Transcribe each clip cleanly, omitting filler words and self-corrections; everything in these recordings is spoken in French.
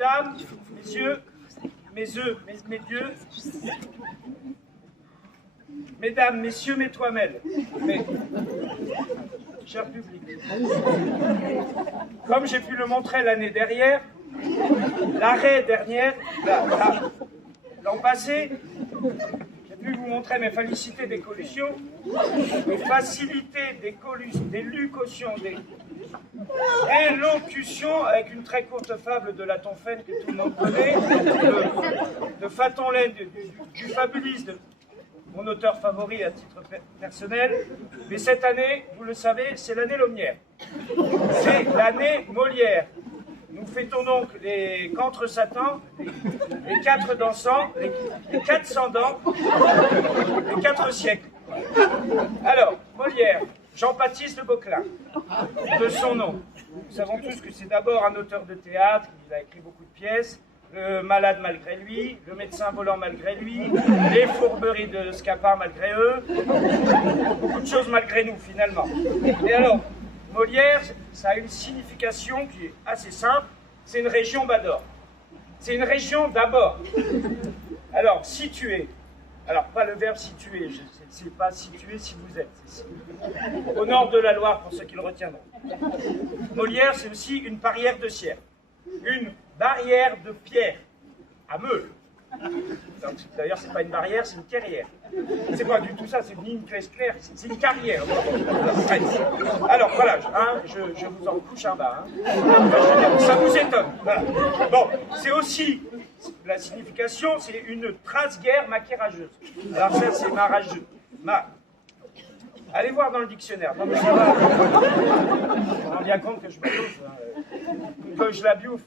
mesdames, messieurs, mes dieux, mesdames, messieurs, mes toimelles, cher public, comme j'ai pu le montrer l'année dernière, l'arrêt dernière, l'an passé, j'ai pu vous montrer mes facilités d'écolotion, mes facilités d'élocution, d'élocution, avec une très courte fable de la Tonfaine que tout le monde connaît, de Faton Laine, du fabuliste, mon auteur favori à titre personnel. Mais cette année, vous le savez, c'est l'année Lumière. C'est l'année Molière. Nous fêtons donc les contre Satan, les 4 dansants, les 400 dents, les 4 siècles. Alors, Molière, Jean-Baptiste de Bauquelin, de son nom. Nous savons tous que c'est d'abord un auteur de théâtre, il a écrit beaucoup de pièces, le malade malgré lui, le médecin volant malgré lui, les fourberies de Scapin malgré eux, beaucoup de choses malgré nous finalement. Et alors, Molière, ça a une signification qui est assez simple, c'est une région Bador. C'est une région d'abord. Alors, située. Alors, pas le verbe situer, c'est pas situé si vous êtes. Au nord de la Loire, pour ceux qui le retiendront. Molière, c'est aussi une barrière de Sierre. Une barrière de pierre, à Meule. D'ailleurs, c'est pas une barrière, c'est une carrière. C'est pas du tout ça, c'est une ligne claire, c'est une carrière. Alors voilà, hein, je vous en couche un bas. Hein. Ça vous étonne. Voilà. Bon, c'est aussi, la signification, c'est une trace-guerre maquérageuse. Alors ça, c'est marageux. Allez voir dans le dictionnaire. Non, mais ça va. Je me rends bien compte que je bouffe, que je la bouffe,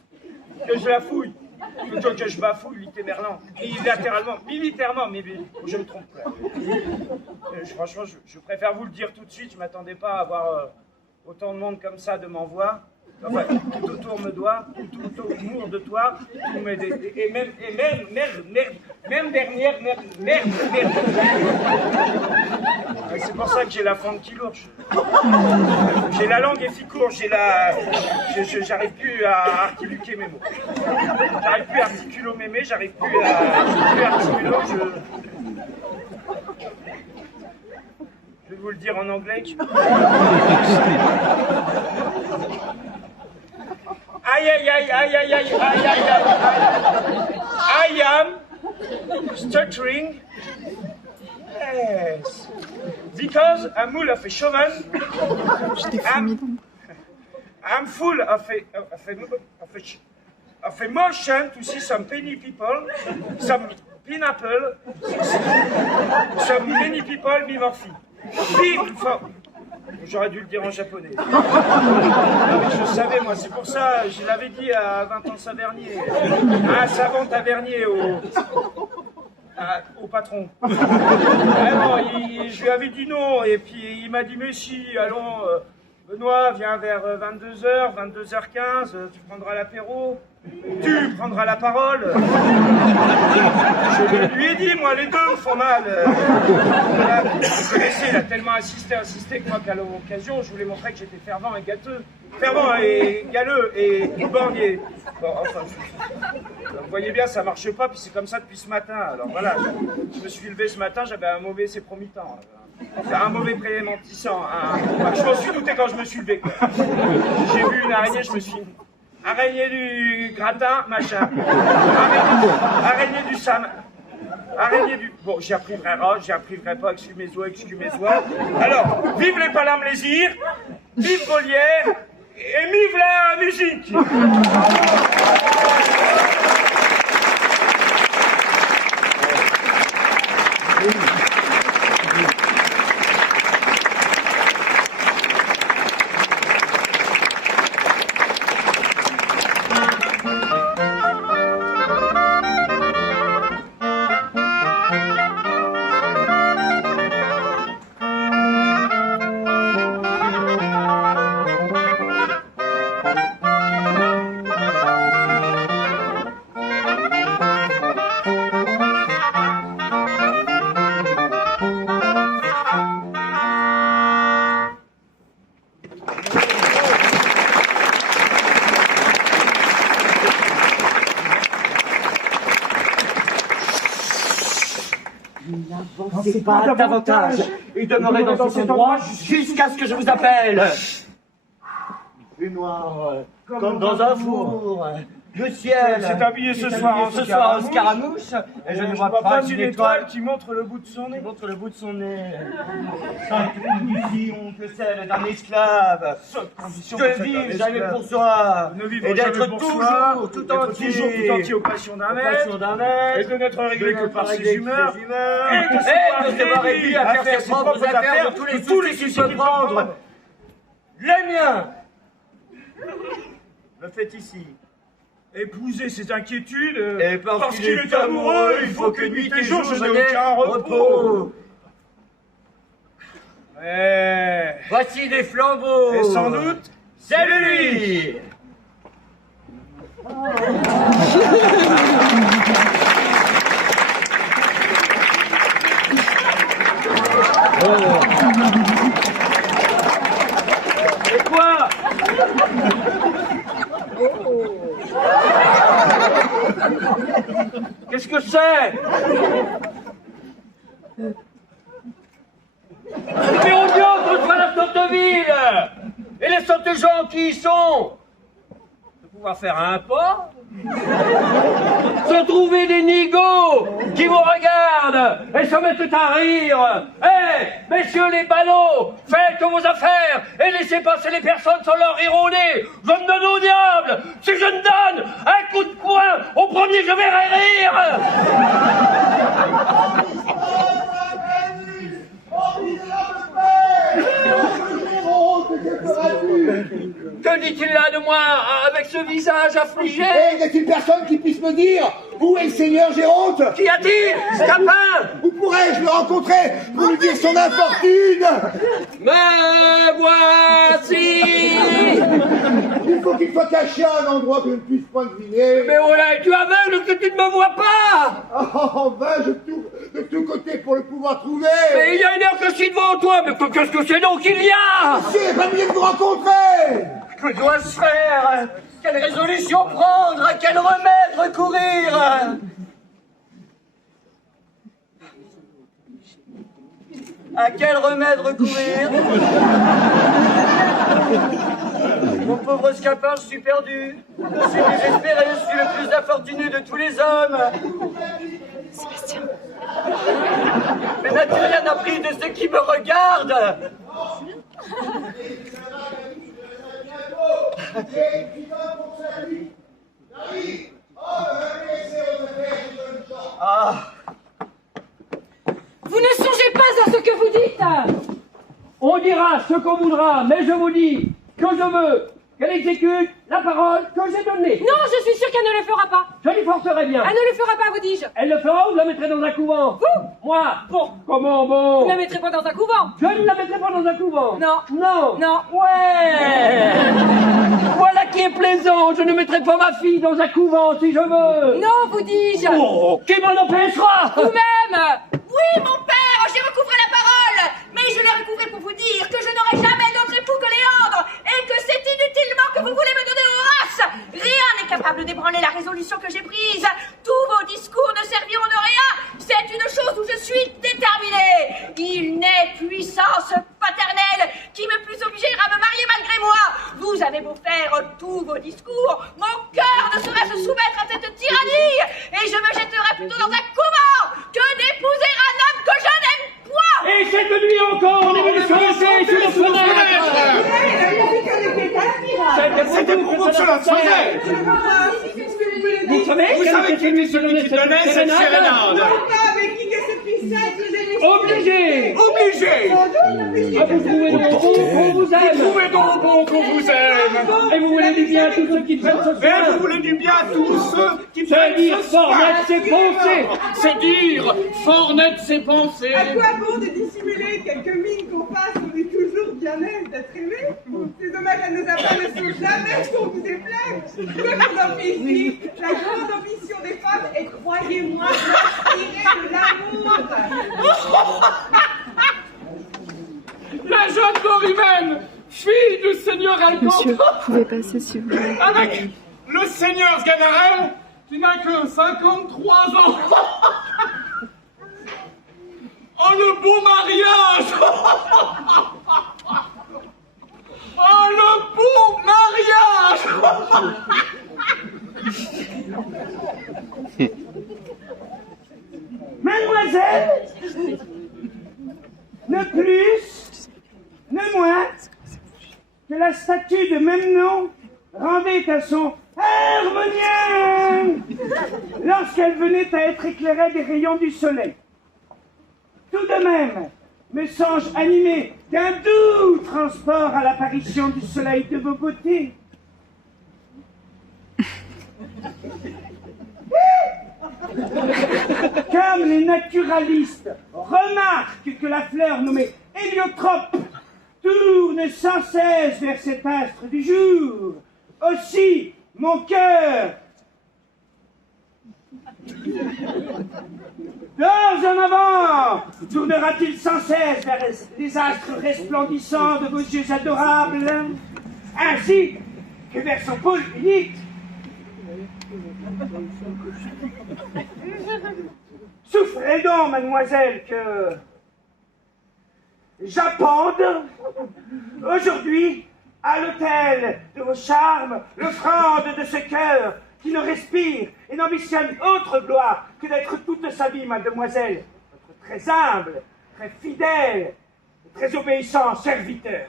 que je la fouille. Plutôt que je bafouille littéralement, militairement, mais je me trompe pas. Franchement, je préfère vous le dire tout de suite, je ne m'attendais pas à avoir autant de monde comme ça de m'envoi. Enfin, tout autour me doit, tout autour de toi, et même dernière, merde. C'est pour ça que j'ai la funky lourge. J'ai la langue efficourt, j'arrive plus à articuler mes mots. J'arrive plus à articuler mes mots, j'arrive plus à articuler. Je vais vous le dire en anglais. I am stuttering. Yes. Because I'm full of a showman. I'm full of emotion to see some penny people, some pineapple, some many people be morphy. J'aurais dû le dire en japonais. Je savais, moi, c'est pour ça, je l'avais dit à Vincent Tavernier, à Savant Tavernier, au patron. Vraiment, je lui avais dit non, et puis il m'a dit, mais si, allons, Benoît, viens vers 22h, 22h15, tu prendras l'apéro, tu prendras la parole. Je lui ai dit, moi, les deux me font mal. Voilà, vous connaissez, il a tellement insisté que moi, qu'à l'occasion, je voulais montrer que j'étais fervent et gâteux. Fervent et galeux et bornier. Bon, enfin, vous voyez bien, ça marche pas, puis c'est comme ça depuis ce matin. Alors voilà, je me suis levé ce matin, j'avais un mauvais sépromitant. Enfin, un mauvais prémentissant. Je m'en suis douté quand je me suis levé. J'ai vu une araignée, je me suis... Araignée du gratin, machin. Araignée du sam. Araignée du... Bon, j'y appriverai pas, excusez-moi. Alors, vive les palamlésirs, vive Molière, et vive la musique. n'avancez pas davantage et demeurez dans cet endroit jusqu'à ce que je vous appelle. Plus noir, comme dans un four. Le ciel s'est habillé ce soir en scaramouche, et je ne vois pas une étoile qui montre le bout de son nez. Sans condition que celle d'un esclave, de vivre jamais pour soi, et d'être toujours tout entier aux passions d'un maître, et de n'être réglé que par ses humeurs, et de se voir réduit à faire ses propres affaires de tous les soucis qu'il peut prendre. Les miens me fait ici. Épouser ses inquiétudes, et parce qu'il est amoureux, il faut que nuit et jour je n'ai aucun repos. Mais... voici des flambeaux. Et sans doute, c'est lui. Et quoi? Qu'est-ce que c'est? Mais on vient contre la sorte ville et les sortes gens qui y sont. De pouvoir faire un pas, se trouver des nigauds qui vous regardent et se mettent à rire. Eh, messieurs les ballots, faites vos affaires et laissez passer les personnes sans leur rire au nez. Je me donne au diable. Si je ne donne un coup de poing, au premier je verrai rire. Que dit-il là de moi, avec ce visage affligé? Et y a-t-il personne qui puisse me dire où est le seigneur Géronte? Qu'y a-t-il, Scapin? Où pourrais-je le rencontrer pour lui dire son infortune? Me voici. Il faut qu'il soit caché à un endroit que je ne puisse point deviner. Mais oh là, es-tu aveugle que tu ne me vois pas? Oh, en vain, je tourne de tous côtés pour le pouvoir trouver. Mais il y a une heure que je suis devant toi, mais qu'est-ce que c'est donc qu'il y a? Monsieur, pas mieux de vous rencontrer. Que dois-je faire? Quelle résolution prendre? À quel remède recourir? À quel remède recourir? Mon pauvre Scapin, je suis perdu. Je suis désespéré, je suis le plus infortuné de tous les hommes. Sébastien. Mais n'as-tu rien appris de ce qui me regarde? Ah. Vous ne songez pas à ce que vous dites. On dira ce qu'on voudra, mais je vous dis que je veux qu'elle exécute la parole que j'ai donnée. Non, je suis sûre qu'elle ne le fera pas. Je l'y forcerai bien. Elle ne le fera pas, vous dis-je. Elle le fera ou je la mettrai dans un couvent? Vous? Moi? Bon. Comment bon? Vous ne la mettrez pas dans un couvent. Je ne la mettrai pas dans un couvent. Non. Non. Non. Ouais. Voilà qui est plaisant. Je ne mettrai pas ma fille dans un couvent si je veux. Non, vous dis-je. Oh, qui m'en empêchera? Vous-même. Oui, mon père, j'ai recouvré la parole, mais je l'ai recouvré pour vous dire que je n'aurai jamais d'autre époux que Léandre, et que c'est inutilement que vous voulez me donner aux races. Rien n'est capable d'ébranler la résolution que j'ai prise. Tous vos discours ne serviront de rien. C'est une chose où je suis déterminée. Il n'est puissance paternelle qui me puisse obliger à me marier malgré moi. Vous avez beau faire tous vos discours, mon cœur ne saurait se soumettre à cette tyrannie, et je me jetterai plutôt dans un couvent que d'épouser un homme que je n'aime point. Et cette nuit encore, on est venu se lancer sur le fenêtre. C'était pour vous que cela se faisait. Vous savez qui était celui qui donnait cette sérénade? Obligé. Ah, vous trouvez donc bon qu'on vous aime. Vous trouvez donc bon qu'on vous aime. Et vous voulez du bien à tous ceux qui prennent ce soin. Et vous voulez du bien à tous ceux qui prennent ce soin. C'est dire fort net ses pensées. C'est dire fort net ses pensées. À quoi bon de dissimuler quelques mines qu'on passe? On est toujours bien aise d'être aimé. Ces dommages à nos affaires ne sont jamais qu'on vous déplaise. Que vous en faites ici? La grande ambition des femmes est, croyez-moi, d'inspirer de l'amour. La jeune Dorimène, fille du seigneur Alcantara. Monsieur, vous pouvez passer s'il vous plaît. Avec le seigneur Sganarelle, qui n'a que 53 ans. Oh, le beau mariage! Oh, le beau mariage! Mademoiselle, ne plus, ne moins, que la statue de même nom rendait à son harmonien lorsqu'elle venait à être éclairée des rayons du soleil. Tout de même, me songe animé d'un doux transport à l'apparition du soleil de vos beautés. Comme les naturalistes remarquent que la fleur nommée héliotrope tourne sans cesse vers cet astre du jour, aussi mon cœur d'ores en avant tournera-t-il sans cesse vers les astres resplendissants de vos yeux adorables, ainsi que vers son pôle unique. Souffrez donc, mademoiselle, que j'appende aujourd'hui à l'autel de vos charmes l'offrande de ce cœur qui ne respire et n'ambitionne autre gloire que d'être toute sa vie, mademoiselle, votre très humble, très fidèle et très obéissant serviteur.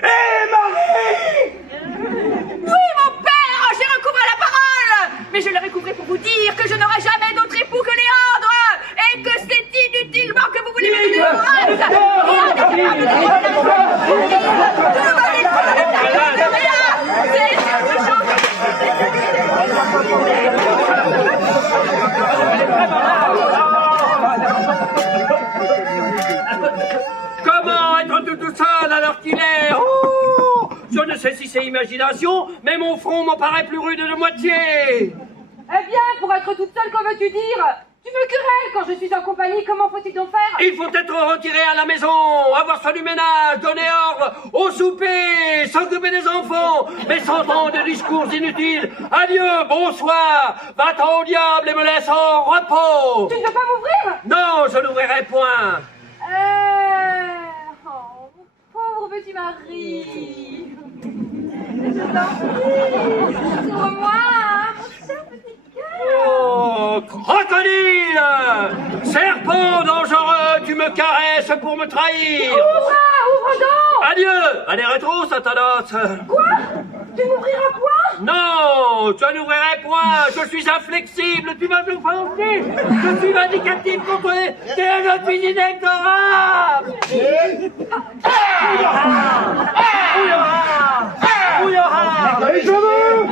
Et Marie! Oui, mon père, j'ai recouvré la parole! Mais je l'ai recouvré pour vous dire que je n'aurai jamais d'autre époux que Léandre! Et que c'est inutilement que vous voulez me donner le reste! Rien n'est capable de Comment être tout seul alors qu'il est? Oh, je ne sais si c'est imagination, mais mon front m'en paraît plus rude de moitié. Eh bien, pour être toute seule, qu'en veux-tu dire? Tu me querelles quand je suis en compagnie, comment faut-il donc faire? Il faut être retiré à la maison, avoir fait du ménage, donner ordre au souper, s'occuper des enfants, mais sans tant de discours inutiles. Adieu, bonsoir, va-t'en au diable et me laisse en repos. Tu ne veux pas m'ouvrir? Non, je n'ouvrirai point. Oh, pauvre petit mari. Je t'en prie, ouvre-moi, mon cher petit cœur. Oh, crocodile! Serpent dangereux, tu me caresses pour me trahir! Ouvre donc! Adieu! Allez, rétro, Satanas! Quoi? Tu m'ouvriras point? Non! Je n'ouvrirai point! Je suis inflexible! Tu m'as offensé! Je suis vindicatif contre tes je suis inexorable! Et je veux!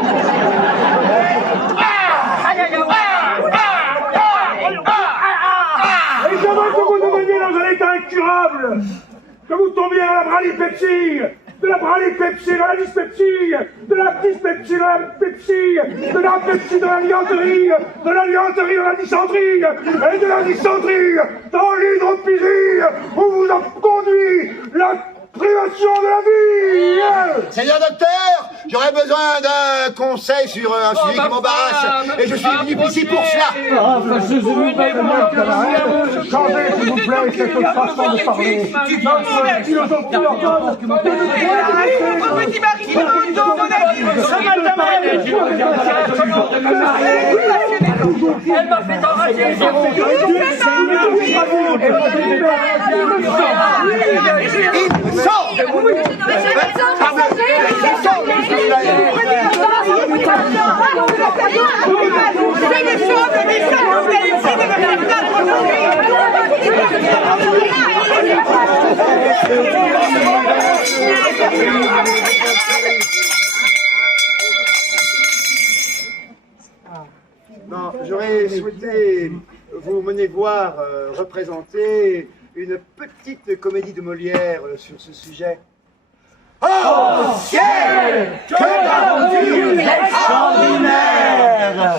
Et je veux que vous deveniez dans un état incurable, que vous tombiez à la bradypepsie, de la bradypepsie, de la dyspepsie, de la dyspepsie, de la pepsie, de la pepsie, de la lianterie, de la lianterie, de la dysenterie, et de la dysenterie, dans l'hydropysie, où vous a conduit la privation de la vie! Seigneur docteur, j'aurais besoin d'un conseil sur un sujet qui m'embarrasse, et je suis venu ici pour cela. Changez, s'il vous plaît, cette façon de parler. Notre philosophie ordonne que vous Petit mari, Elle m'a fait enrager! Non, j'aurais souhaité vous mener voir représenter une petite comédie de Molière sur ce sujet. Oh ciel, que d'aventure extraordinaire!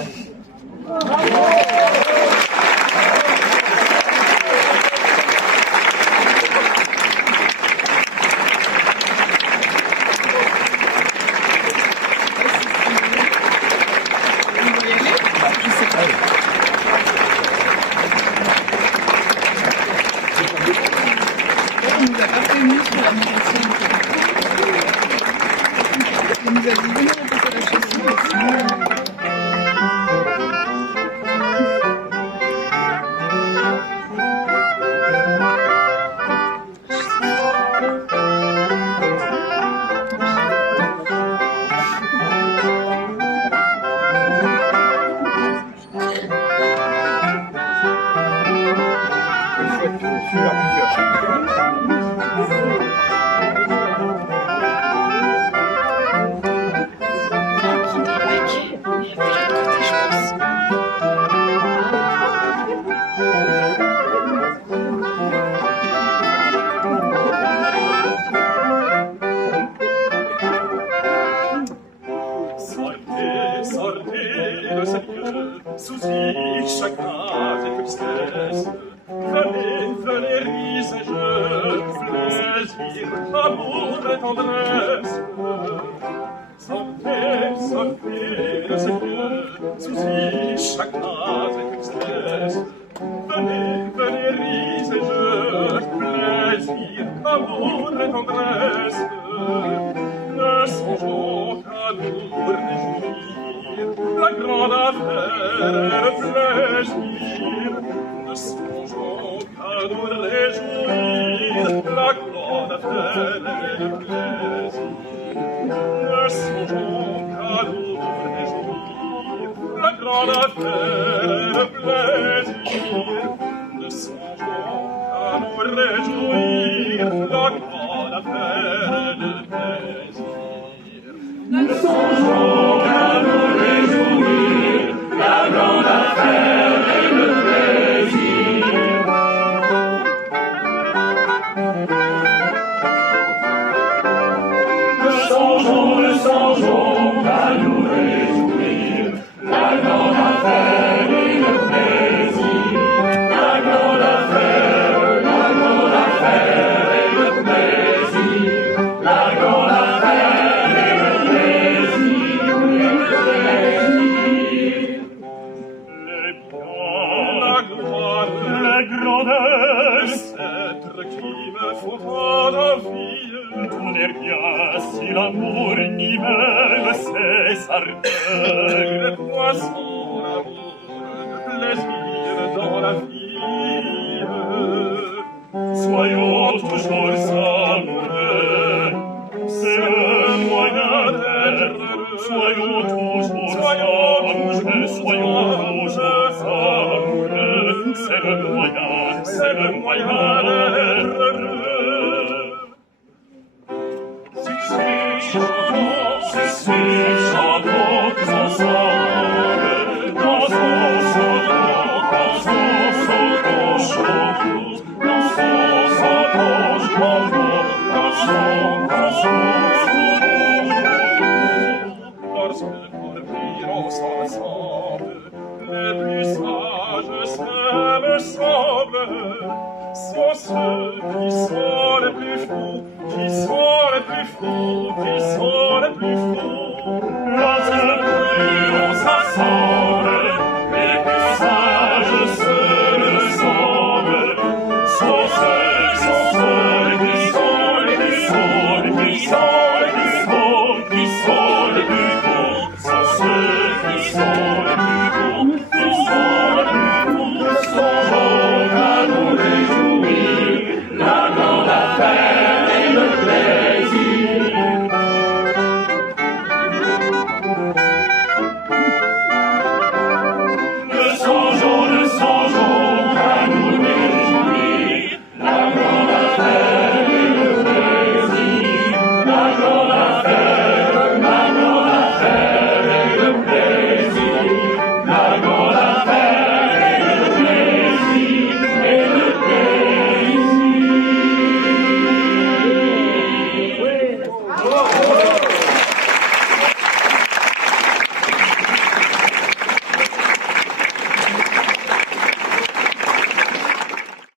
réunis sur la méditation. Elle nous a dit, venez, on passe à la chanson. Les plus sages, ça me semble, sont ceux